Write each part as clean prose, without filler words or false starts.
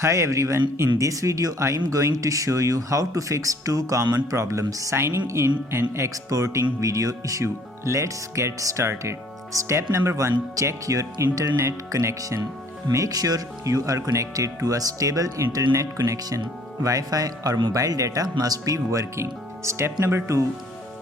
Hi everyone, in this video I am going to show you how to fix two common problems, signing in and exporting video issue. Let's get started. Step number 1, check your internet connection. Make sure you are connected to a stable internet connection. Wi-Fi or mobile data must be working. Step number 2,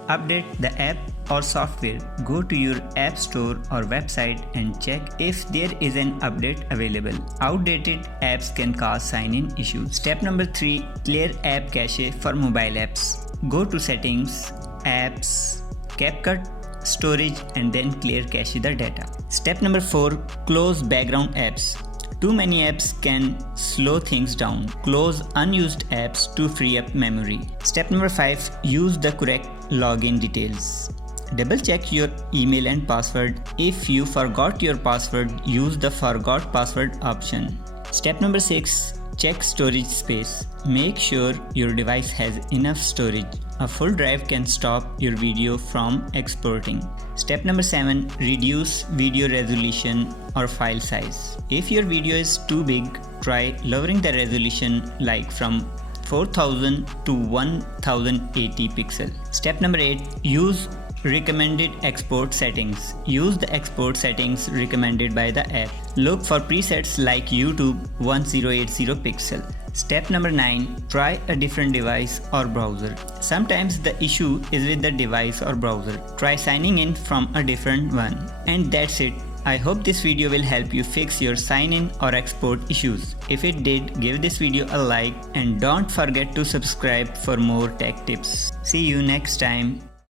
update the app or software. Go to your app store or website and check if there is an update available. Outdated apps can cause sign-in issues. Step number 3, clear app cache for mobile apps. Go to settings, apps, CapCut, storage and then clear cache the data. Step number 4, close background apps. Too many apps can slow things down. Close unused apps to free up memory. Step number 5, use the correct login details. Double check your email and password. If you forgot your password, use the forgot password option. Step number 6, check storage space. Make sure your device has enough storage. A full drive can stop your video from exporting. Step number 7, reduce video resolution or file size. If your video is too big, try lowering the resolution like from 4000 to 1080 pixel. Step number 8, use recommended export settings. Use the export settings recommended by the app. Look for presets like YouTube 1080 pixel. Step number 9, try a different device or browser. Sometimes the issue is with the device or browser. Try signing in from a different one. And that's it. I hope this video will help you fix your sign-in or export issues. If it did, give this video a like and don't forget to subscribe for more tech tips. See you next time.